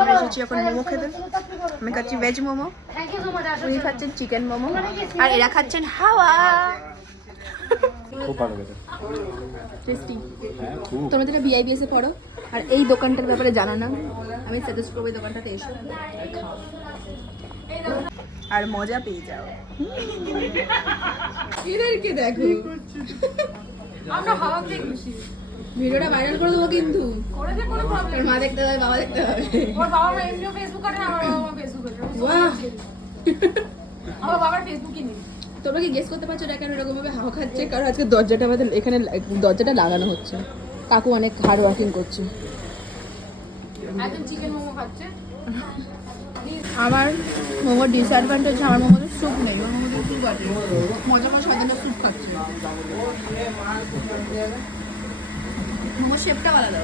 আমরা এসেছি এখন মোমো খেতে। আমি খাচ্ছি ভেজ মোমো, উনি খাচ্ছেন চিকেন মোমো, আর এরা খাচ্ছেন হাওয়া। খুব ভালো খেতে। টেস্টি। হ্যাঁ খুব। তোমরা যেটা ভিআইপিএসে পড়ো আর এই দোকানটার ব্যাপারে জানো না, আমি সাজেস্ট করবো এই দোকানটাতে এসো আর খাও আর মজা পেয়ে যাও। এদেরকে দেখো, আমরা হাওয়া দিয়ে খুশি। ভিডিওটা ভাইরাল করে দেবো কিন্তু। করে দে, কোনো প্রবলেম। তোর মা দেখতে হবে, বাবা দেখতে হবে। ওর বাবা মা এমনিও ফেসবুক করে না, আমার বাবা মা ফেসবুক করে। বাহ! আমার বাবার ফেসবুকই নেই। তোমরা কি গেস করতে পারছো এটা কেন এরকম ভাবে হাওয়া খাচ্ছে? কারণ আজকে দরজাটা আমাদের এখানে দরজাটা লাগানো হচ্ছে, কাকু অনেক হার্ড ওয়ার্কিং করছে। একজন চিকেন মোমো খাচ্ছে। আমার মোমোর ডিসঅ্যাডভান্টেজ, আমার মোমোতে স্যুপ নেই, আমার মোমোতে স্যুপ আছে। মজা মজা সাজানো স্যুপ খাচ্ছে। মোমোর শেপটা আলাদা।